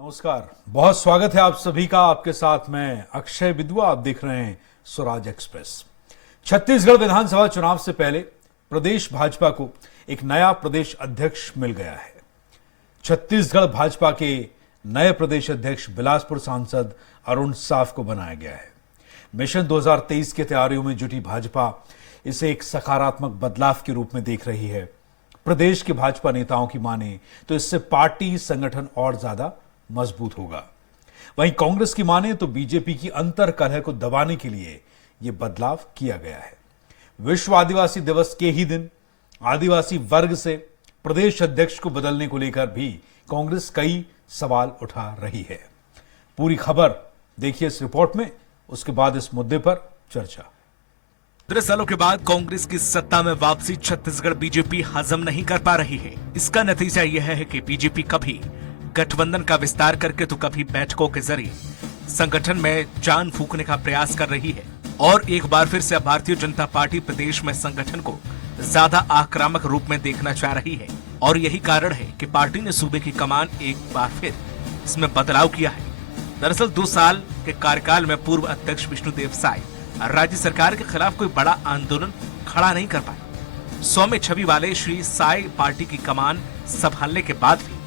नमस्कार, बहुत स्वागत है आप सभी का। आपके साथ मैं अक्षय विद्वा। आप देख रहे हैं स्वराज एक्सप्रेस। छत्तीसगढ़ विधानसभा चुनाव से पहले प्रदेश भाजपा को एक नया प्रदेश अध्यक्ष मिल गया है। छत्तीसगढ़ भाजपा के नए प्रदेश अध्यक्ष बिलासपुर सांसद अरुण साव को बनाया गया है। मिशन 2023 की तैयारियों में जुटी भाजपा इसे एक सकारात्मक बदलाव के रूप में देख रही है। प्रदेश के भाजपा नेताओं की माने तो इससे पार्टी संगठन और ज्यादा मजबूत होगा। वहीं कांग्रेस की माने तो बीजेपी की अंतर कलह को दबाने के लिए यह बदलाव किया गया है। विश्व आदिवासी दिवस के ही दिन आदिवासी वर्ग से प्रदेश अध्यक्ष को बदलने को लेकर भी कांग्रेस कई सवाल उठा रही है। पूरी खबर देखिए इस रिपोर्ट में, उसके बाद इस मुद्दे पर चर्चा। 15 सालों के बाद कांग्रेस की सत्ता में वापसी छत्तीसगढ़ बीजेपी हजम नहीं कर पा रही है। इसका नतीजा यह है कि बीजेपी कभी गठबंधन का विस्तार करके तो कभी बैठकों के जरिए संगठन में जान फूंकने का प्रयास कर रही है और एक बार फिर से अब भारतीय जनता पार्टी प्रदेश में संगठन को ज्यादा आक्रामक रूप में देखना चाह रही है। और यही कारण है कि पार्टी ने सूबे की कमान एक बार फिर इसमें बदलाव किया है। दरअसल 2 साल के कार्यकाल में पूर्व अध्यक्ष विष्णुदेव साय राज्य सरकार के खिलाफ कोई बड़ा आंदोलन खड़ा नहीं कर पाए। 100 में छवि वाले श्री साय पार्टी की कमान संभालने के बाद भी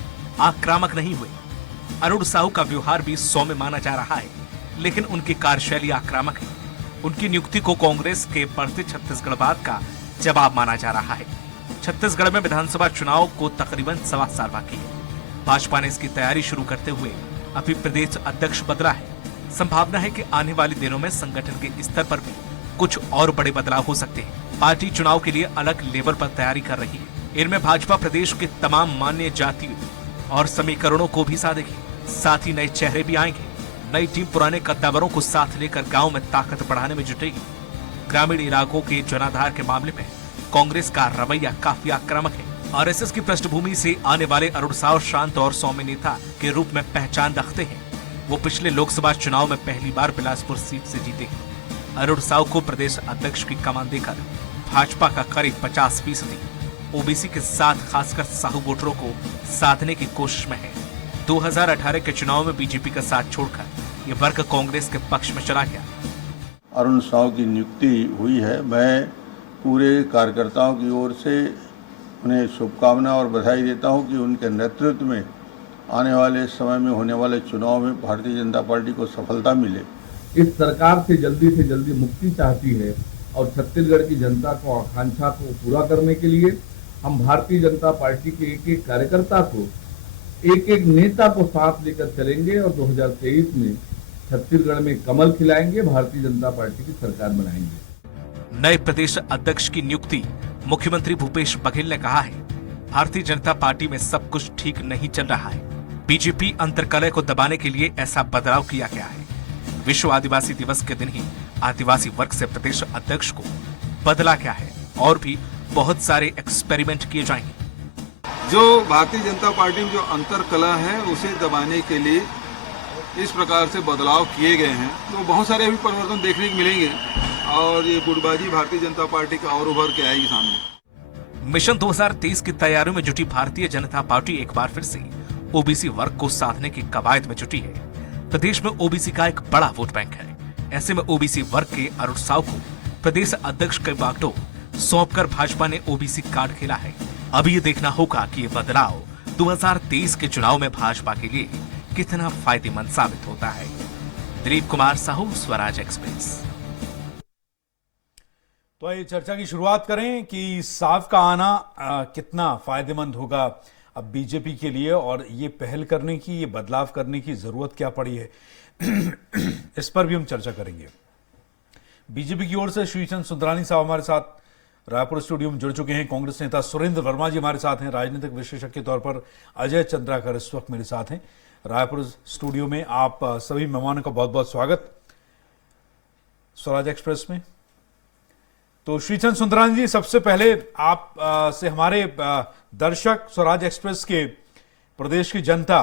आक्रामक नहीं हुए। अरुण साहू का व्यवहार भी 100 में माना जा रहा है, लेकिन उनकी कार्यशैली आक्रामक है। उनकी नियुक्ति को कांग्रेस के बढ़ते छत्तीसगढ़वाद का जवाब माना जा रहा है। छत्तीसगढ़ में विधानसभा चुनाव को तकरीबन 1.25 साल बाकी है। भाजपा ने इसकी तैयारी शुरू करते हुए अभी प्रदेश अध्यक्ष बदला है। संभावना है कि आने वाले दिनों में संगठन के स्तर पर भी कुछ और बड़े बदलाव हो सकते हैं। पार्टी चुनाव के लिए अलग लेवल पर तैयारी कर रही है। इनमें भाजपा प्रदेश के तमाम मान्य जातियों और समीकरणों को भी साधेगी। साथ ही नए चेहरे भी आएंगे। नई टीम पुराने कद्दावरों को साथ लेकर गांव में ताकत बढ़ाने में जुटेगी। ग्रामीण इलाकों के जनाधार के मामले में कांग्रेस का रवैया काफी आक्रामक है। आरएसएस की पृष्ठभूमि से आने वाले अरुण साव शांत और सौम्य नेता के रूप में पहचान रखते हैं। वो पिछले लोकसभा चुनाव में पहली बार बिलासपुर सीट से जीते हैं। अरुण साव को प्रदेश अध्यक्ष की कमान देकर भाजपा का करीब 50% ओबीसी के साथ खासकर साहू वोटरों को साधने की कोशिश में है। 2018 के चुनाव में बीजेपी का साथ छोड़कर ये वर्ग कांग्रेस के पक्ष में चला गया। अरुण साव की नियुक्ति हुई है। मैं पूरे कार्यकर्ताओं की ओर से उन्हें शुभकामना और बधाई देता हूं कि उनके नेतृत्व में आने वाले समय में होने वाले चुनाव में भारतीय जनता पार्टी को सफलता मिले। इस सरकार से जल्दी मुक्ति चाहती है और छत्तीसगढ़ की जनता को आकांक्षा को पूरा करने के लिए हम भारतीय जनता पार्टी के एक कार्यकर्ता को, एक नेता को साथ लेकर चलेंगे और 2023 में छत्तीसगढ़ में कमल खिलाएंगे, भारतीय जनता पार्टी की सरकार बनाएंगे। नए प्रदेश अध्यक्ष की नियुक्ति मुख्यमंत्री भूपेश बघेल ने कहा है। भारतीय जनता पार्टी में सब कुछ ठीक नहीं चल रहा है। बीजेपी अंतर्कलह को दबाने के लिए ऐसा बदलाव किया गया है। विश्व आदिवासी दिवस के दिन ही आदिवासी वर्ग से प्रदेश अध्यक्ष को बदला गया है और भी बहुत सारे एक्सपेरिमेंट किए जाएंगे। जो भारतीय जनता पार्टी में जो अंतर कलह है उसे दबाने के लिए इस प्रकार से बदलाव किए गए हैं। तो बहुत सारे अभी परिवर्तन देखने को मिलेंगे और ये गुटबाजी भारतीय जनता पार्टी का और उभर के आएगी सामने। मिशन 2023 की तैयारियों में जुटी भारतीय जनता पार्टी एक बार फिर से ओबीसी वर्ग को साधने की कवायद में जुटी है। प्रदेश में ओबीसी का एक बड़ा वोट बैंक है। ऐसे में ओबीसी वर्ग के अरुण साव को प्रदेश अध्यक्ष के बागडोर सौंपकर भाजपा ने ओबीसी कार्ड खेला है। अब ये देखना होगा कि ये बदलाव 2023 के चुनाव में भाजपा के लिए कितना फायदेमंद साबित होता है। दिलीप कुमार साहू, स्वराज एक्सप्रेस। तो ये चर्चा की शुरुआत करें कि साव का आना कितना फायदेमंद होगा अब बीजेपी के लिए, और ये पहल करने की, ये बदलाव करने की जरूरत क्या पड़ी है इस पर भी हम चर्चा करेंगे। बीजेपी की ओर से श्रीचंद सुंदरानी साहब हमारे साथ रायपुर स्टूडियो में जुड़ चुके हैं। कांग्रेस नेता सुरेंद्र वर्मा जी हमारे साथ हैं। राजनीतिक विश्लेषक के तौर पर अजय चंद्राकर इस वक्त मेरे साथ हैं रायपुर स्टूडियो में। आप सभी मेहमानों का बहुत बहुत स्वागत स्वराज एक्सप्रेस में। तो श्रीचंद सुंदरानी जी, सबसे पहले आप से हमारे दर्शक, स्वराज एक्सप्रेस के प्रदेश की जनता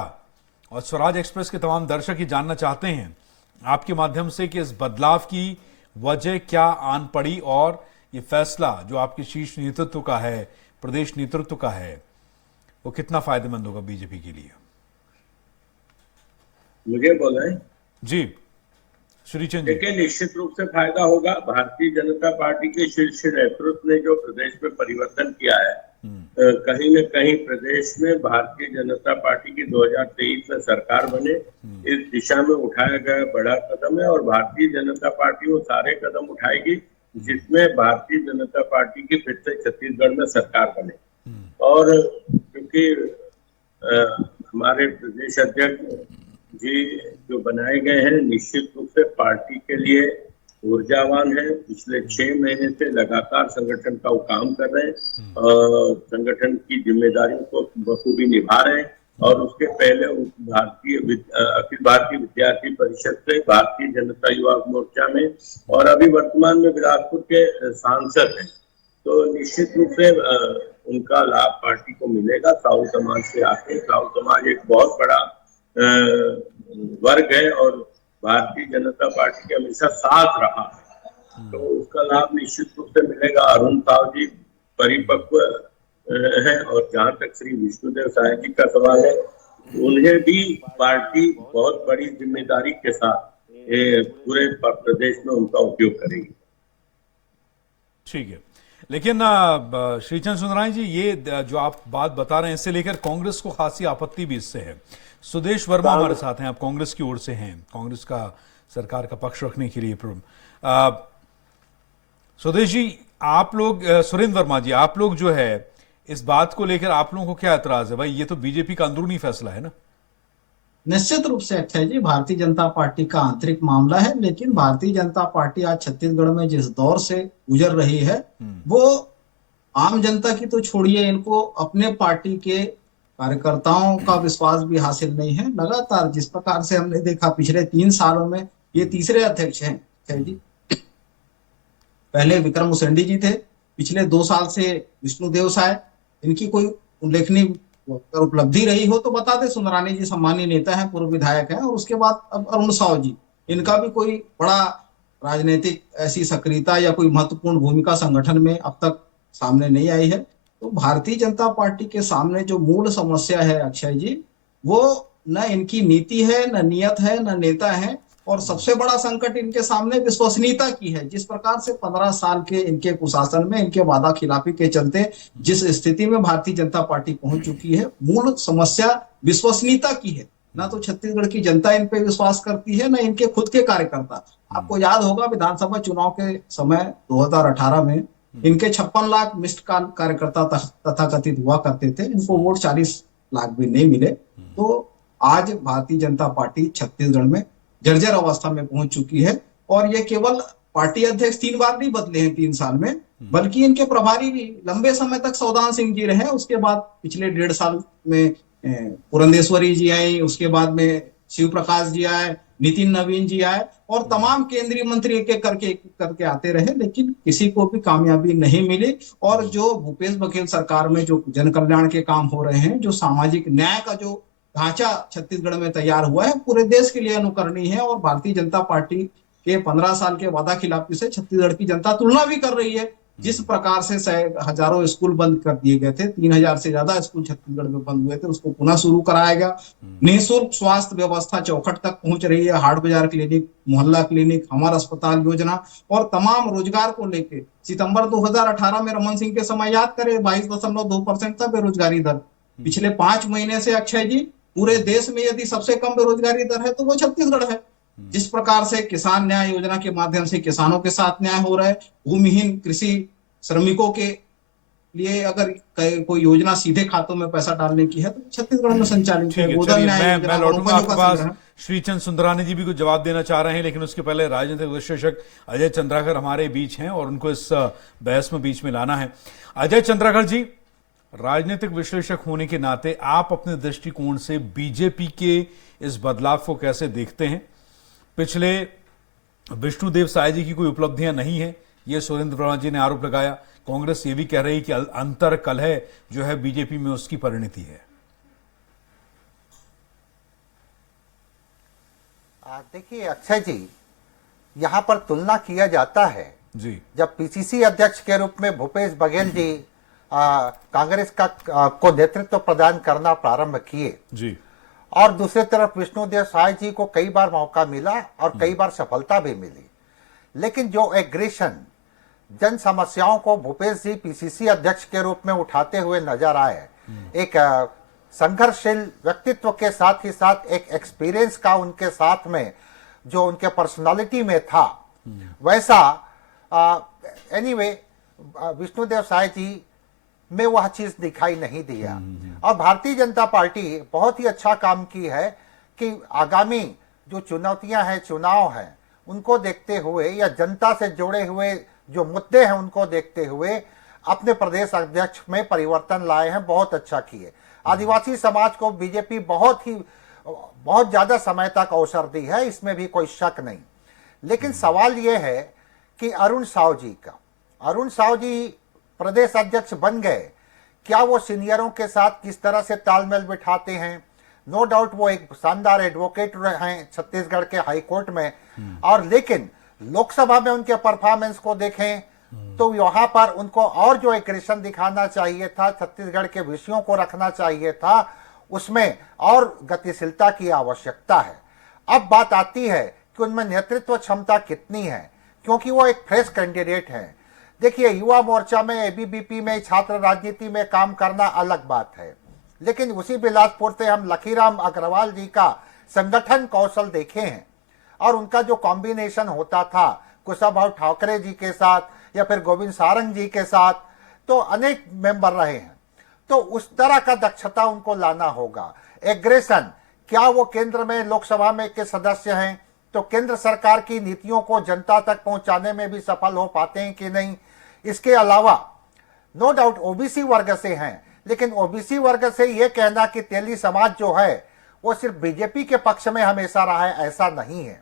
और स्वराज एक्सप्रेस के तमाम दर्शक ही जानना चाहते हैं आपके माध्यम से कि इस बदलाव की वजह क्या आन पड़ी और ये फैसला जो आपके शीर्ष नेतृत्व का है, प्रदेश नेतृत्व का है, वो कितना फायदेमंद होगा बीजेपी के लिए। मुझे बोले जी श्रीचंद जी। देखिए, निश्चित रूप से फायदा होगा। भारतीय जनता पार्टी के शीर्ष नेतृत्व ने जो प्रदेश में परिवर्तन किया है, कहीं न कहीं प्रदेश में भारतीय जनता पार्टी की 2023 में सरकार बने, इस दिशा में उठाया गया बड़ा कदम है। और भारतीय जनता पार्टी वो सारे कदम उठाएगी जिसमें भारतीय जनता पार्टी की फिर से छत्तीसगढ़ में सरकार बने। और क्योंकि हमारे प्रदेश अध्यक्ष जी जो बनाए गए हैं, निश्चित रूप से पार्टी के लिए ऊर्जावान है। पिछले 6 महीने से लगातार संगठन का वो काम कर रहे हैं और संगठन की जिम्मेदारियों को बखूबी निभा रहे हैं। और उसके पहले अखिल भारतीय विद्यार्थी परिषद से भारतीय जनता युवा मोर्चा में, और अभी वर्तमान में बिलासपुर के सांसद हैं। तो निश्चित रूप से उनका लाभ पार्टी को मिलेगा। साहू समाज से आते हैं। साहू समाज एक बहुत बड़ा वर्ग है और भारतीय जनता पार्टी के हमेशा साथ रहा है, तो उसका लाभ निश्चित रूप से मिलेगा। अरुण साहू जी परिपक्व है। और जहां तक श्री विष्णुदेव साय जी का सवाल है, उन्हें भी पार्टी बहुत बड़ी जिम्मेदारी के साथ पूरे प्रदेश में उनका उपयोग करेगी। ठीक है, लेकिन श्रीचंद सुंदरानी जी, ये जो आप बात बता रहे हैं, इससे लेकर कांग्रेस को खासी आपत्ति भी इससे है। सुदेश वर्मा हमारे साथ हैं, आप कांग्रेस की ओर से हैं, कांग्रेस का सरकार का पक्ष रखने के लिए। सुदेश जी, आप लोग, सुरेंद्र वर्मा जी, आप लोग जो है इस बात को लेकर आप लोगों को क्या एतराज है? भाई ये तो बीजेपी का अंदरूनी फैसला है ना। निश्चित रूप से अक्षय जी, भारतीय जनता पार्टी का आंतरिक मामला है। लेकिन भारतीय जनता पार्टी आज छत्तीसगढ़ में जिस दौर से गुजर रही है, वो आम जनता की तो छोड़िए, इनको अपने पार्टी के कार्यकर्ताओं का विश्वास भी हासिल नहीं है। लगातार जिस प्रकार से हमने देखा पिछले 3 सालों में, ये तीसरे अध्यक्ष हैं अक्षय जी। पहले विक्रम उसेंडी जी थे, पिछले 2 साल से विष्णुदेव साय। इनकी कोई उल्लेखनीय उपलब्धि रही हो तो बता दे। सुंदरानी जी सम्मानीय नेता हैं, पूर्व विधायक हैं। और उसके बाद अब अरुण साहू जी, इनका भी कोई बड़ा राजनीतिक ऐसी सक्रियता या कोई महत्वपूर्ण भूमिका संगठन में अब तक सामने नहीं आई है। तो भारतीय जनता पार्टी के सामने जो मूल समस्या है अक्षय जी, वो न इनकी नीति है, न नियत है, न नेता है। और सबसे बड़ा संकट इनके सामने विश्वसनीयता की है। जिस प्रकार से 15 साल के इनके कुशासन में, इनके वादा खिलाफी के चलते जिस स्थिति में भारतीय जनता पार्टी पहुंच चुकी है, मूल समस्या विश्वसनीयता की है। ना तो छत्तीसगढ़ की जनता इन पे विश्वास करती है, ना इनके खुद के कार्यकर्ता। आपको याद होगा विधानसभा चुनाव के समय 2018 में इनके 56 लाख मिस्ड कॉल कार्यकर्ता तथाकथित हुआ करते थे, इनको वोट 40 लाख भी नहीं मिले। तो आज भारतीय जनता पार्टी छत्तीसगढ़ में जर्जर अवस्था में पहुंच चुकी है। और ये केवल पार्टी अध्यक्ष 3 बार नहीं बदले हैं 3 साल में, बल्कि इनके प्रभारी भी लंबे समय तक सौदान सिंह जी रहे। उसके बाद पिछले 1.5 साल में पुरंदेश्वरी जी आई, उसके बाद में शिव प्रकाश जी आए, नितिन नवीन जी आए, और तमाम केंद्रीय मंत्री एक एक करके आते रहे, लेकिन किसी को भी कामयाबी नहीं मिली। और जो भूपेश बघेल सरकार में जो जन कल्याण के काम हो रहे हैं, जो सामाजिक न्याय का जो ढांचा छत्तीसगढ़ में तैयार हुआ है, पूरे देश के लिए अनुकरणीय है। और भारतीय जनता पार्टी के 15 साल के वादा खिलाफी से छत्तीसगढ़ की जनता तुलना भी कर रही है। जिस प्रकार से हजारों स्कूल बंद कर दिए गए थे, 3000 से ज्यादा स्कूल छत्तीसगढ़ में बंद हुए थे, उसको पुनः शुरू कराया गया। निःशुल्क स्वास्थ्य व्यवस्था चौखट तक पहुंच रही है। हाट बाजार क्लिनिक, मोहल्ला क्लिनिक, हमारा अस्पताल योजना और तमाम रोजगार को लेकर सितंबर 2018 में रमन सिंह के समय याद करें 22.2% था बेरोजगारी दर। पिछले 5 महीने से अक्षय जी पूरे देश में यदि सबसे कम बेरोजगारी दर है तो वो छत्तीसगढ़ है। जिस प्रकार से किसान न्याय योजना के माध्यम से किसानों के साथ न्याय हो रहा है, भूमिहीन कृषि श्रमिकों के लिए अगर कोई योजना सीधे खातों में पैसा डालने की है तो छत्तीसगढ़ में संचालित है। मैं लौटूंगा आपके पास। श्रीचंद सुंदरानी जी भी कुछ जवाब देना चाह रहे हैं, लेकिन उसके पहले राजनीतिक विश्लेषक अजय चंद्राकर हमारे बीच हैं और उनको इस बहस में बीच में लाना है। अजय चंद्राकर जी, राजनीतिक विश्लेषक होने के नाते आप अपने दृष्टिकोण से बीजेपी के इस बदलाव को कैसे देखते हैं? पिछले विष्णुदेव साय जी की कोई उपलब्धियां नहीं है, ये सुरेंद्र वर्मा जी ने आरोप लगाया। कांग्रेस ये भी कह रही कि अंतर कलह जो है बीजेपी में उसकी परिणति है। देखिए अक्षय जी, यहाँ पर तुलना किया जाता है जी। जब पीसीसी अध्यक्ष के रूप में भूपेश बघेल जी कांग्रेस का को नेतृत्व प्रदान करना प्रारंभ किए जी, और दूसरी तरफ विष्णुदेव साय जी को कई बार मौका मिला और कई बार सफलता भी मिली, लेकिन जो एग्रेशन जन समस्याओं को भूपेश जी पीसीसी अध्यक्ष के रूप में उठाते हुए नजर आए, एक संघर्षशील व्यक्तित्व के साथ ही साथ एक एक्सपीरियंस का उनके साथ में जो उनके पर्सनालिटी में था, वैसा एनीवे विष्णुदेव साय जी में वह चीज दिखाई नहीं दिया। और भारतीय जनता पार्टी बहुत ही अच्छा काम की है कि आगामी जो चुनौतियां हैं, चुनाव हैं, उनको देखते हुए या जनता से जुड़े हुए जो मुद्दे हैं उनको देखते हुए अपने प्रदेश अध्यक्ष में परिवर्तन लाए हैं, बहुत अच्छा किए। आदिवासी समाज को बीजेपी बहुत ज्यादा समय तक अवसर दी है, इसमें भी कोई शक नहीं। लेकिन सवाल यह है कि अरुण साव जी प्रदेश अध्यक्ष बन गए, क्या वो सीनियरों के साथ किस तरह से तालमेल बिठाते हैं? नो डाउट वो एक शानदार एडवोकेट हैं छत्तीसगढ़ के हाई कोर्ट में, और लेकिन लोकसभा में उनके परफॉर्मेंस को देखें तो वहां पर उनको और जो एग्रेशन दिखाना चाहिए था, छत्तीसगढ़ के विषयों को रखना चाहिए था, उसमें और गतिशीलता की आवश्यकता है। अब बात आती है कि उनमें नेतृत्व क्षमता कितनी है, क्योंकि वो एक फ्रेश कैंडिडेट हैं। देखिए, युवा मोर्चा में, एबीवीपी में, छात्र राजनीति में काम करना अलग बात है, लेकिन उसी बिलासपुर से हम लखीराम अग्रवाल जी का संगठन कौशल देखे हैं और उनका जो कॉम्बिनेशन होता था कुशाभाऊ ठाकरे जी के साथ या फिर गोविंद सारंग जी के साथ, तो अनेक मेंबर रहे हैं, तो उस तरह का दक्षता उनको लाना होगा। एग्रेशन, क्या वो केंद्र में लोकसभा में के सदस्य हैं तो केंद्र सरकार की नीतियों को जनता तक पहुंचाने में भी सफल हो पाते हैं कि नहीं? इसके अलावा नो डाउट ओबीसी वर्ग से हैं, लेकिन ओबीसी वर्ग से यह कहना कि तेली समाज जो है वो सिर्फ बीजेपी के पक्ष में हमेशा रहा है, ऐसा नहीं है।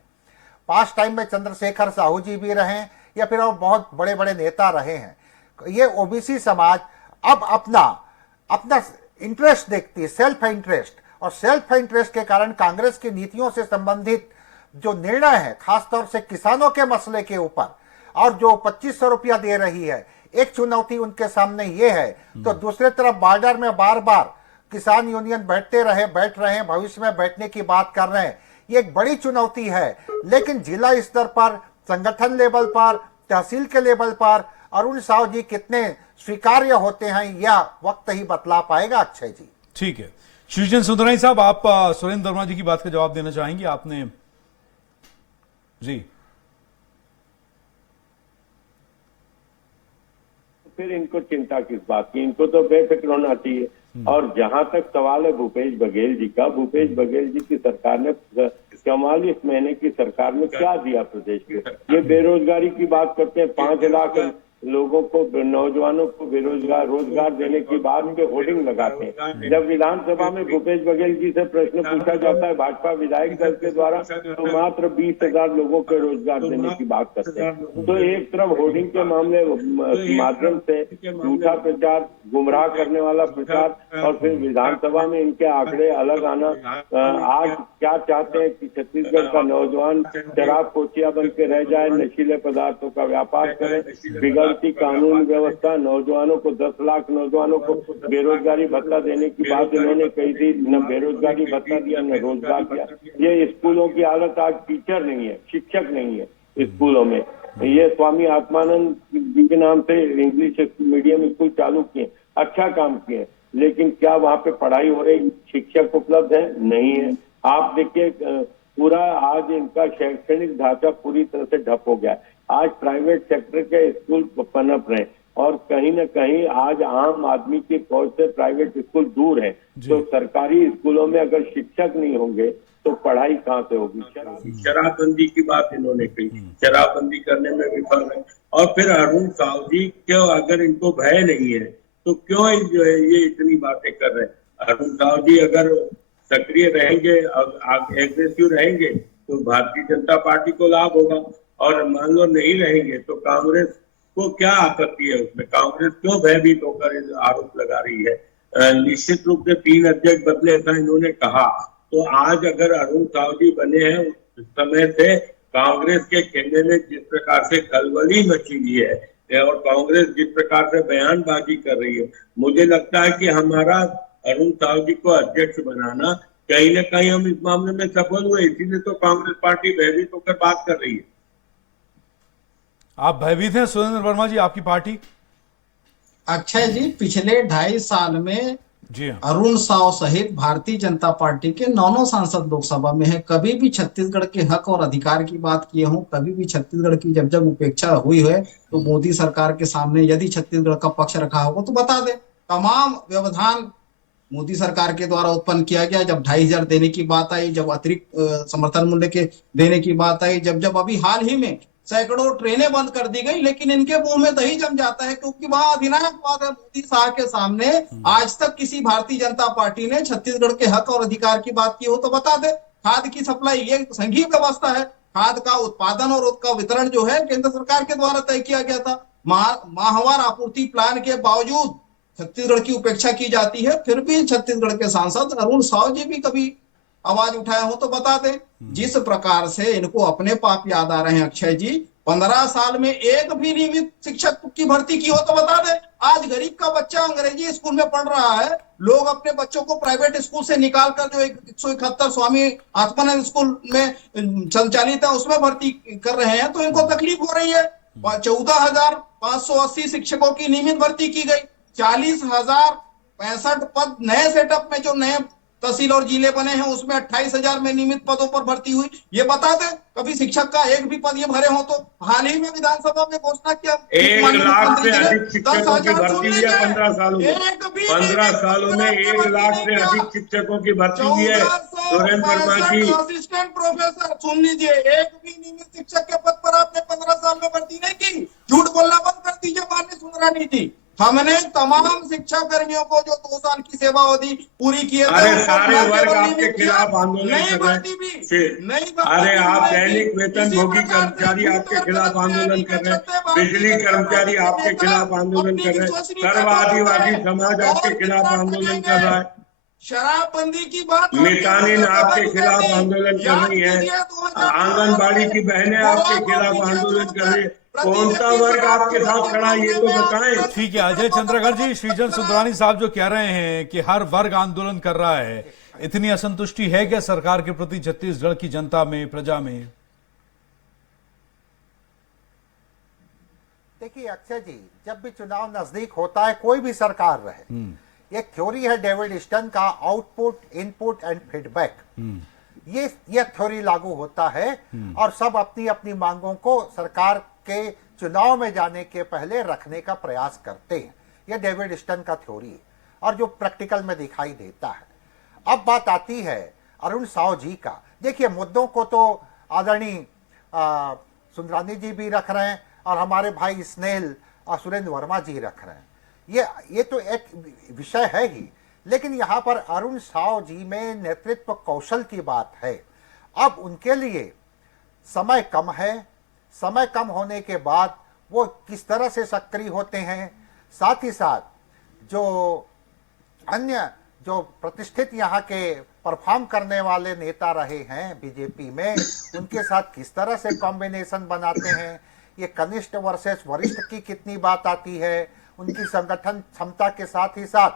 पास्ट टाइम में चंद्रशेखर साहू जी भी रहे या फिर और बहुत बड़े बड़े नेता रहे हैं। ये ओबीसी समाज अब अपना इंटरेस्ट देखती है, सेल्फ इंटरेस्ट, और सेल्फ इंटरेस्ट के कारण कांग्रेस की नीतियों से संबंधित जो निर्णय है, खासतौर से किसानों के मसले के ऊपर, और जो 2500 रुपया दे रही है, एक चुनौती उनके सामने ये है। तो दूसरे तरफ बॉर्डर में बार बार किसान यूनियन बैठ रहे हैं, भविष्य में बैठने की बात कर रहे हैं, ये एक बड़ी चुनौती है। लेकिन जिला स्तर पर, संगठन लेवल पर, तहसील के लेवल पर अरुण साव जी कितने स्वीकार्य होते हैं, यह वक्त ही बतला पाएगा। अक्षय जी, ठीक है। श्रीजन सुंदराई साहब, आप सुरेंद्र वर्मा जी की बात का जवाब देना चाहेंगे? आपने जी फिर इनको चिंता किस बात की, इनको तो बेफिक्र होना चाहिए। और जहां तक सवाल है भूपेश बघेल जी का, भूपेश बघेल जी की सरकार ने 44 महीने की सरकार में क्या दिया प्रदेश को? ये बेरोजगारी की बात करते हैं, 5 लाख लोगों को, नौजवानों को रोजगार देने की बात पे होर्डिंग लगाते हैं। जब विधानसभा में भूपेश बघेल जी से प्रश्न पूछा जाता है भाजपा विधायक दल के द्वारा, तो मात्र 20,000 लोगों को रोजगार देने की बात करते हैं। तो एक तरफ होर्डिंग के माध्यम से झूठा प्रचार, गुमराह करने वाला प्रचार, और फिर विधानसभा में इनके आंकड़े अलग आना। आज क्या चाहते हैं कि छत्तीसगढ़ का नौजवान शराब कोचिया बन के रह जाए, नशीले पदार्थों का व्यापार करे, बिगड़ती कानून व्यवस्था, नौजवानों को 10 लाख नौजवानों को बेरोजगारी भत्ता देने की बात इन्होंने कही थी, न बेरोजगारी भत्ता दिया न रोजगार दिया। ये स्कूलों की हालत, आज टीचर नहीं है, शिक्षक नहीं है स्कूलों में। ये स्वामी आत्मानंद जी के नाम से इंग्लिश मीडियम स्कूल चालू किए, अच्छा काम किए, लेकिन क्या वहाँ पे पढ़ाई हो रही, शिक्षक उपलब्ध है? नहीं है। आप देखिए, पूरा आज इनका शैक्षणिक ढांचा पूरी तरह से ठप हो गया। आज प्राइवेट सेक्टर के स्कूल पनप रहे, और कहीं न कहीं आज आम आदमी की पहुंच से प्राइवेट स्कूल दूर है। तो सरकारी स्कूलों में अगर शिक्षक नहीं होंगे तो पढ़ाई कहाँ से होगी? शराबबंदी की बात इन्होंने कही, शराबबंदी करने में विफल है। और फिर अरुण साव जी, क्यों, अगर इनको भय नहीं है तो क्यों जो है ये इतनी बातें कर रहे हैं? अरुण साव जी अगर सक्रिय रहेंगे, एग्रेसिव रहेंगे, तो भारतीय जनता पार्टी को लाभ होगा, और मान लो नहीं रहेंगे तो कांग्रेस को क्या आपत्ति है उसमें? कांग्रेस क्यों भयभीत होकर आरोप लगा रही है? निश्चित रूप से 3 अध्यक्ष बदले, ऐसा इन्होंने कहा। तो आज अगर अरुण साव जी बने हैं, उस समय से कांग्रेस के खेमे में जिस प्रकार से खलबली मची हुई है और कांग्रेस जिस प्रकार से बयानबाजी कर रही है, मुझे लगता है कि हमारा अरुण साव जी को अध्यक्ष बनाना कहीं ना कहीं हम इस मामले में सफल हुए, इसीलिए तो कांग्रेस पार्टी भयभीत होकर बात कर रही है। आप भयभीत हैं सुरेंद्र वर्मा जी, आपकी पार्टी? अक्षय जी, पिछले 2.5 साल में जी हाँ। अरुण साव सहित भारतीय जनता पार्टी के 9 सांसद लोकसभा में है। कभी भी छत्तीसगढ़ के हक और अधिकार की बात किए हों, कभी भी छत्तीसगढ़ की जब जब उपेक्षा हुई है तो मोदी सरकार के सामने यदि छत्तीसगढ़ का पक्ष रखा होगा तो बता दे। तमाम व्यवधान मोदी सरकार के द्वारा उत्पन्न किया गया। जब 2,500 देने की बात आई, जब अतिरिक्त समर्थन मूल्य के देने की बात आई, जब अभी हाल ही में सैकड़ों ट्रेनें बंद कर दी गई, लेकिन इनके मुंह में दही जम जाता है क्योंकि वहां अधिनायकवाद है। मोदी साहब के सामने आज तक किसी भारतीय जनता पार्टी ने छत्तीसगढ़ के हक और अधिकार की बात की हो तो बता दे। खाद की सप्लाई ये संघीय व्यवस्था है। खाद का उत्पादन और उसका वितरण जो है केंद्र सरकार के द्वारा तय किया गया था। माहवार आपूर्ति प्लान के बावजूद छत्तीसगढ़ की उपेक्षा की जाती है। फिर भी छत्तीसगढ़ के सांसद अरुण साव जी भी कभी आवाज उठाए हो तो बता दे। जिस प्रकार से इनको अपने पाप याद आ रहे हैं अक्षय जी, 15 साल में एक भी नियमित शिक्षक की भर्ती की हो तो बता दे। आज गरीब का बच्चा अंग्रेजी स्कूल में पढ़ रहा है, लोग अपने बच्चों को प्राइवेट स्कूल से निकालकर जो 171 स्वामी आत्मानंद स्कूल में संचालित है उसमें भर्ती कर रहे हैं, तो इनको तकलीफ हो रही है। 14,580 शिक्षकों की नियमित भर्ती की गई। 40,065 पद नए सेटअप में जो नए तहसील और जिले बने हैं उसमें 28,000 में नियमित पदों पर भर्ती हुई। ये बता दे कभी शिक्षक का एक भी पद ये भरे हो तो। हाल ही में विधानसभा में घोषणा किया 1 लाख से अधिक शिक्षकों की भर्ती हुई है 15 सालों में। 15 सालों में 1 लाख से अधिक शिक्षकों की भर्ती हुई है सुरेंद्र वर्मा जी। असिस्टेंट प्रोफेसर सुन लीजिए, एक भी नियमित शिक्षक के पद पर आपने 15 साल में भर्ती नहीं की। झूठ बोलना बंद कर दीजिए माननीय सुंदरानी जी। हमने तमाम शिक्षा कर्मियों को जो 2 साल की सेवा अवधि पूरी की है, अरे सारे वर्ग आपके खिलाफ आंदोलन कर रहे हैं। अरे आप दैनिक वेतनभोगी कर्मचारी आपके खिलाफ आंदोलन कर रहे हैं, बिजली कर्मचारी आपके खिलाफ आंदोलन कर रहे हैं, सर्व आदिवासी समाज आपके खिलाफ आंदोलन कर रहा है, शराबबंदी की बात मितानिन आपके खिलाफ आंदोलन कर रही है, आंगनबाड़ी की बहनें आपके खिलाफ आंदोलन कर रही है। कौन सा वर्ग आपके साथ खड़ा है ये तो बताएं। ठीक है अजय चंद्रगढ़ जी, श्रीजन सुंदरानी साहब जो कह रहे हैं कि हर वर्ग आंदोलन कर रहा है, इतनी असंतुष्टि है क्या सरकार के प्रति छत्तीसगढ़ की जनता में, प्रजा में? देखिए अक्षय जी, जब भी चुनाव नजदीक होता है कोई भी सरकार रहे, एक थ्योरी है डेविड स्टर्न का, आउटपुट इनपुट एंड फीडबैक। ये थ्योरी लागू होता है और सब अपनी अपनी मांगों को सरकार के चुनाव में जाने के पहले रखने का प्रयास करते हैं। यह डेविड स्टर्न का थ्योरी है और जो प्रैक्टिकल में दिखाई देता है। अब बात आती है अरुण साव जी का। देखिए मुद्दों को तो आदरणीय सुंदरानी जी भी रख रहे हैं और हमारे भाई स्नेहल और सुरेंद्र वर्मा जी रख रहे हैं। ये तो एक विषय है ही, लेकिन यहाँ पर अरुण साव जी में नेतृत्व कौशल की बात है। अब उनके लिए समय कम है, समय कम होने के बाद वो किस तरह से सक्रिय होते हैं, साथ ही साथ जो अन्य जो प्रतिष्ठित यहाँ के परफॉर्म करने वाले नेता रहे हैं बीजेपी में, उनके साथ किस तरह से कॉम्बिनेशन बनाते हैं, ये कनिष्ठ वर्सेस वरिष्ठ की कितनी बात आती है, उनकी संगठन क्षमता के साथ ही साथ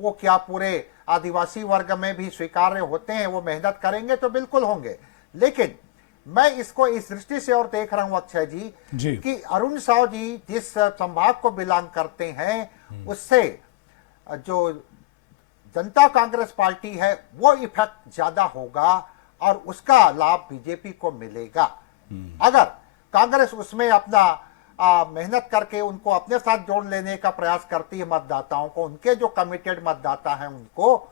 वो क्या पूरे आदिवासी वर्ग में भी स्वीकार्य होते हैं, वो मेहनत करेंगे तो बिल्कुल होंगे। लेकिन मैं इसको इस दृष्टि से और देख रहा हूं अक्षय जी कि अरुण साव जी जिस संभाग को बिलोंग करते हैं उससे जो जनता कांग्रेस पार्टी है वो इफेक्ट ज्यादा होगा और उसका लाभ बीजेपी को मिलेगा। अगर कांग्रेस उसमें अपना मेहनत करके उनको अपने साथ जोड़ लेने का प्रयास करती है मतदाताओं को, उनके जो कमिटेड मतदाता हैं उनको,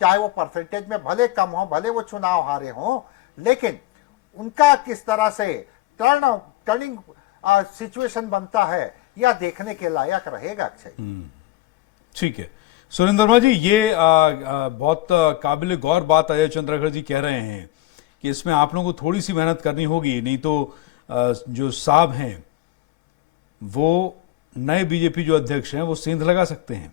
चाहे वो परसेंटेज में भले कम हो, भले वो चुनाव हारे हो, लेकिन उनका किस तरह से टर्निंग सिचुएशन बनता है यह देखने के लायक रहेगा अक्षय। ठीक है सुरेंद्र वर्मा जी, ये बहुत काबिल गौर बात अजय चंद्रगढ़ जी कह रहे हैं कि इसमें आप लोगों को थोड़ी सी मेहनत करनी होगी, नहीं तो जो साहब हैं वो नए बीजेपी जो अध्यक्ष हैं वो सेंध लगा सकते हैं।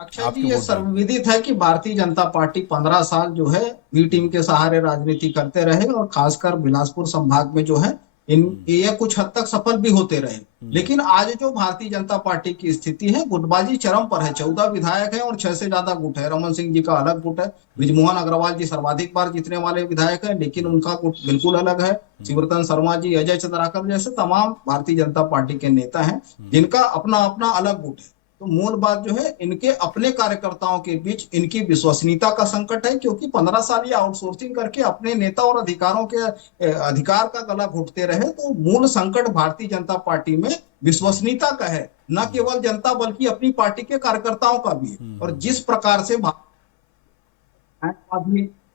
अक्षय जी, ये सर्वविदित है कि भारतीय जनता पार्टी 15 साल जो है बी टीम के सहारे राजनीति करते रहे और खासकर बिलासपुर संभाग में जो है ये कुछ हद तक सफल भी होते रहे। लेकिन आज जो भारतीय जनता पार्टी की स्थिति है, गुटबाजी चरम पर है। 14 विधायक हैं और 6 से ज्यादा गुट है। रमन सिंह जी का अलग गुट है, बृजमोहन अग्रवाल जी सर्वाधिक बार जीतने वाले विधायक हैं, लेकिन उनका गुट बिल्कुल अलग है। शिवरतन शर्मा जी, अजय चंद्राकर जैसे तमाम भारतीय जनता पार्टी के नेता हैं जिनका अपना अपना अलग गुट है। तो मूल बात जो है, इनके अपने कार्यकर्ताओं के बीच इनकी विश्वसनीयता का संकट है, क्योंकि 15 साल ये आउटसोर्सिंग करके अपने नेता और अधिकारों के अधिकार का गला घोटते रहे। तो मूल संकट भारतीय जनता पार्टी में विश्वसनीयता का है, न केवल जनता बल्कि अपनी पार्टी के कार्यकर्ताओं का भी है। और जिस प्रकार से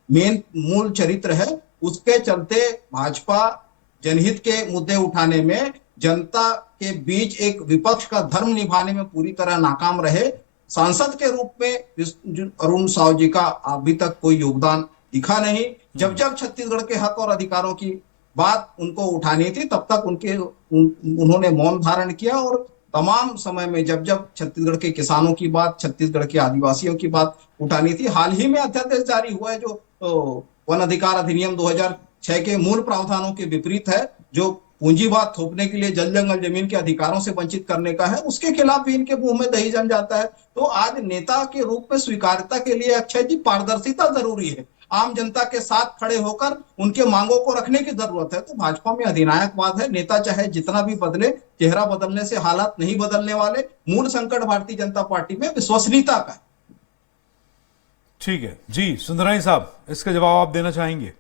मेन मूल चरित्र है, उसके चलते भाजपा जनहित के मुद्दे उठाने में, जनता के बीच एक विपक्ष का धर्म निभाने में पूरी तरह नाकाम रहे। सांसद के रूप में अरुण साव जी का अभी तक कोई योगदान दिखा नहीं। जब जब छत्तीसगढ़ के हक और अधिकारों की बात उनको उठानी थी, तब तक उन्होंने मौन धारण किया। और तमाम समय में जब जब छत्तीसगढ़ के किसानों की बात, छत्तीसगढ़ के आदिवासियों की बात उठानी थी, हाल ही में अध्यादेश जारी हुआ है जो वन अधिकार अधिनियम 2006 के मूल प्रावधानों के विपरीत है, जो पूंजीवाद थोपने के लिए जल जंगल जमीन के अधिकारों से वंचित करने का है, उसके खिलाफ भी इनके मुंह में दही जम जाता है। तो आज नेता के रूप में स्वीकार्यता के लिए अक्षय जी पारदर्शिता जरूरी है। आम जनता के साथ खड़े होकर उनके मांगों को रखने की जरूरत है। तो भाजपा में अधिनायकवाद है। नेता चाहे जितना भी बदले, चेहरा बदलने से हालात नहीं बदलने वाले। मूल संकट भारतीय जनता पार्टी में विश्वसनीयता का है। ठीक है जी, सुंदरानी साहब, इसका जवाब आप देना चाहेंगे?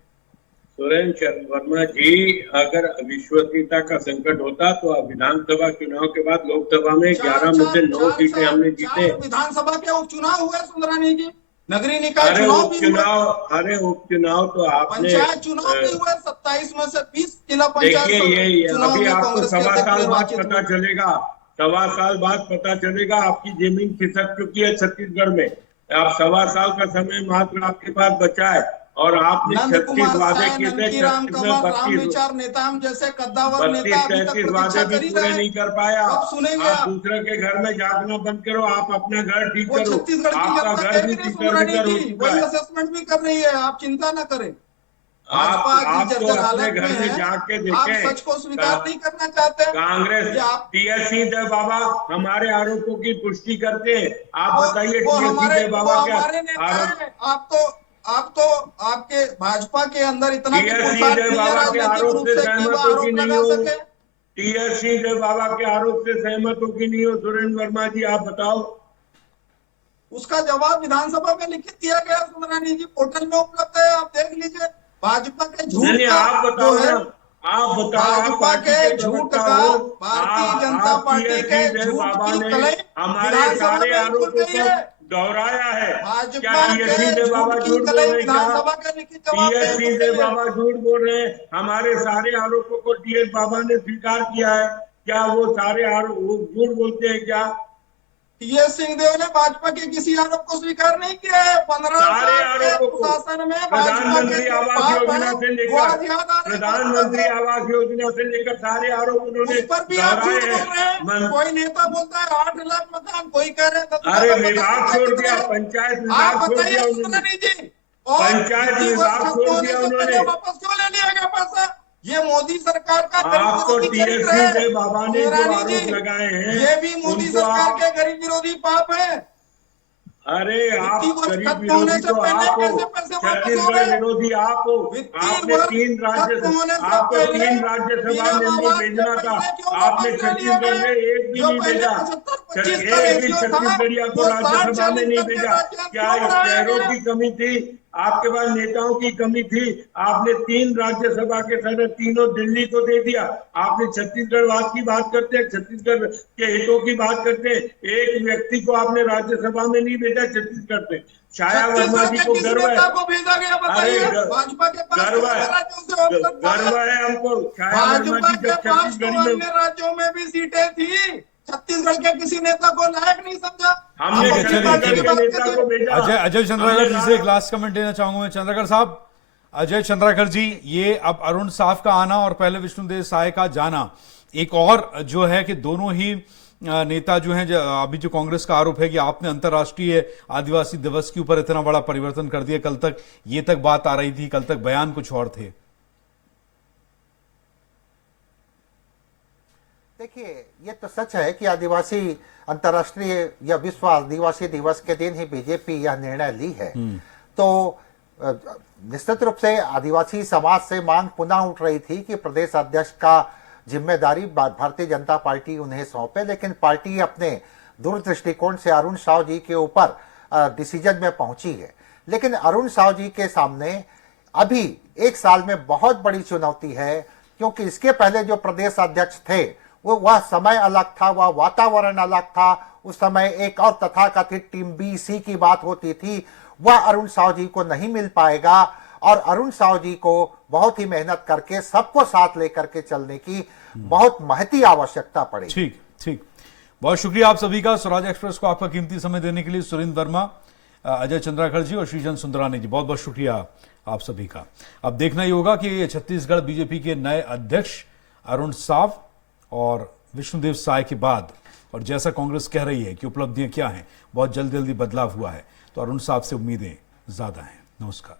सुरेंद्र वर्मा जी, अगर विश्वसनीयता का संकट होता तो विधानसभा चुनाव के बाद लोकसभा में 11 में से 9 सीटें हमने जीते। विधानसभा के उपचुनाव हुए सुंदरानी जी, नगरीय निकाय अरे चुनाव भी हुए, उपचुनाव तो आपने, पंचायत चुनाव भी हुए। 27 में से 20 जिला पंचायत देखिए ये चुनाव अभी में आपको कांग्रेस के 1.25 अध्यक्ष साल बाद निर्वाचित पता हुए। चलेगा। 1.25 साल बाद पता चलेगा। आपकी जमीन खिसक चुकी है छत्तीसगढ़ में। आप 1.25 साल का समय मात्र आपके पास बचा है और आपने 36 वादे किए थे। 36 में 32 नेता हम जैसे कद्दावर नेता अभी तक 33 वादे प्रतीक्षा भी कर ही पूरे रहे हैं। नहीं कर पाया। अब सुनेंगे आप दूसरे के घर में झांकना बंद करो, आप अपना घर ठीक वो करो। छत्तीसगढ़ की आपका जनता घर कह भी रही है तितर सुंदरानी बितर हो जी, चुका वही है। असेसमेंट भी कर रही है। आप चिंता न करें। आप भाजपा की तो जर्जर अपने हालत घर में में है। जाके आप देखें। सच को स्वीकार नहीं करना चाहते हैं। कांग्रेस ये आप टीएस सिंहदेव बाबा हमारे आरोपों की पुष्टि करते हैं। आप बताइए वो टीएस हमारे सिंहदेव बाबा क्या नेता आरोप? हैं। आप तो आपके भाजपा के अंदर इतना भी टीएस पुरुषार्थ सिंहदेव नहीं है बाबा के राजनीतिक आरोप रूप से से कि सहमत वह हो आरोप कि नहीं लगा हो? सके। टीएस सिंहदेव बाबा के आरोप से सहमत हो कि नहीं हो? सुरेंद्र वर्मा जी आप बताओ। उसका जवाब विधानसभा में लिखित दिया गया सुंदरानी जी, पोर्टल में उपलब्ध है, आप देख लीजिए। भाजपा के झूठ नहीं का आप जो बताओ है, ना, आप बताओ। आप भाजपा पार्टी के के झूठ प्रवक्ता का, हो। भारतीय जनता आप पार्टी टीएस के सिंहदेव झूठ बाबा की ने कलई हमारे विधानसभा सारे में खुल आरोपों गई को है। दोहराया है। क्या भाजपा टीएस के सिंहदेव बाबा झूठ की झूठ बोल कलई रहे? क्या विधानसभा के लिखित जवाब टीएस में खुल सिंहदेव गई है। बाबा झूठ बोल रहे हैं? हमारे सारे आरोपों को टीएस बाबा ने स्वीकार किया है। क्या वो सारे आरोप वो झूठ बोलते हैं क्या? टीएस सिंहदेव ने भाजपा के किसी आरोप को स्वीकार नहीं किया है। 15 सारे साल के आरोपों को शासन में भाजपा के प्रधानमंत्री जो आवास पाप योजना है, से वो लेकर आज याद आ रहे हैं। प्रधानमंत्री आवास योजना से लेकर सारे आरोप उन्होंने उस पर भी आप दोहराए झूठ बोल रहे हैं। कोई नेता बोलता है 8 लाख मकान, कोई कह रहे हैं 10 अरे लाख विभाग मकान। छोड़ दिया, पंचायत विभाग आप छोड़ बताइए दिया उन्होंने। सुंदरानी जी, और पंचायत वित्तीय विभाग वर्ष छोड़ खत्म दिया होने से उन्होंने। पहले वापस क्यों ले लिया गया पैसा? ये मोदी सरकार का आप तो गरीब विरोधी टीएस चरित्र है सिंहदेव बाबा ने जो सुंदरानी आरोप जी। लगाए हैं ये भी मोदी उनको सरकार आप, के गरीब विरोधी पाप है। अरे आप वित्तीय वर्ष गरीब खत्म होने विरोधी से तो पहले आप हो, कैसे पैसे वापस हो छत्तीसगढ़ गए? विरोधी आप हो। वित्तीय आपने वर्ष 3 खत्म होने से आपको पहले 3 राज्यसभा पीएम मेंबर आवास के भेजना था। पैसे क्यों आपने वापस ले लिए छत्तीसगढ़ गए? में एक भी जो नहीं पहले भेजा। 75-25 का एक भी रेशियो था, छत्तीसगढ़िया को वो राज्यसभा में 60-40 नहीं करके भेजा। राज्य क्या क्यों बढ़ाया शहरों गया? की कमी थी? आपके पास नेताओं की कमी थी? आपने 3 राज्यसभा के सदस्य तीनों दिल्ली को दे दिया। आपने छत्तीसगढ़ की बात करते हैं, छत्तीसगढ़ के हितों की बात करते हैं। एक व्यक्ति को आपने राज्यसभा में नहीं भेजा छत्तीसगढ़ में। छाया वर्मा जी को गर्व है। को भेजा गया अरे बताइए। भाजपा के पास गर्व है, राज्यों से अवसर था। गर्व है हमको। छाया वर्मा भाजपा जी के जब पास तो छत्तीसगढ़ी में अन्य राज्यों में भी सीटें थी, छत्तीसगढ़ के किसी नेता को लायक नहीं समझा। हमने ठीक है, चलिए, छत्तीसगढ़ चलिए। के नेता को भेजा। अजय चंद्राकर जी से एक लास्ट कमेंट देना चाहूंगा मैं। चंद्राकर साहब, अजय चंद्राकर जी, ये अब अरुण साफ का आना और पहले विष्णुदेव साय का जाना, एक और जो है कि दोनों ही नेता जो हैं, अभी जो कांग्रेस का आरोप है कि आपने अंतर्राष्ट्रीय आदिवासी दिवस के ऊपर इतना बड़ा परिवर्तन कर दिया। कल तक ये तक बात आ रही थी, कल तक बयान कुछ और थे। देखिए, ये तो सच है कि आदिवासी अंतर्राष्ट्रीय या विश्व आदिवासी दिवस के दिन ही बीजेपी यह निर्णय ली है। तो निश्चित रूप से आदिवासी समाज से मांग पुनः उठ रही थी कि प्रदेश अध्यक्ष का जिम्मेदारी भारतीय जनता पार्टी उन्हें सौंपे, लेकिन पार्टी अपने दूरदृष्टिकोण से अरुण साव जी के ऊपर डिसीजन में पहुंची है। लेकिन अरुण साव जी के सामने अभी एक साल में बहुत बड़ी चुनौती है, क्योंकि इसके पहले जो प्रदेश अध्यक्ष थे वह समय अलग था, वह वातावरण अलग था। उस समय एक और तथाकथित टीम बी सी की बात होती थी, वह अरुण साव जी को नहीं मिल पाएगा और अरुण साव जी को बहुत ही मेहनत करके सबको साथ लेकर के चलने की बहुत महती आवश्यकता पड़ेगी। ठीक ठीक, बहुत शुक्रिया आप सभी का। स्वराज एक्सप्रेस को आपका कीमती समय देने के लिए सुरेंद्र वर्मा, अजय चंद्राकर जी और श्रीजन सुंदरानी जी, बहुत बहुत शुक्रिया आप सभी का। अब देखना ही होगा कि छत्तीसगढ़ बीजेपी के नए अध्यक्ष अरुण साव और विष्णुदेव साय के बाद, और जैसा कांग्रेस कह रही है कि उपलब्धियां क्या हैं, बहुत जल्दी जल्दी बदलाव हुआ है, तो अरुण साव से उम्मीदें ज्यादा हैं। नमस्कार।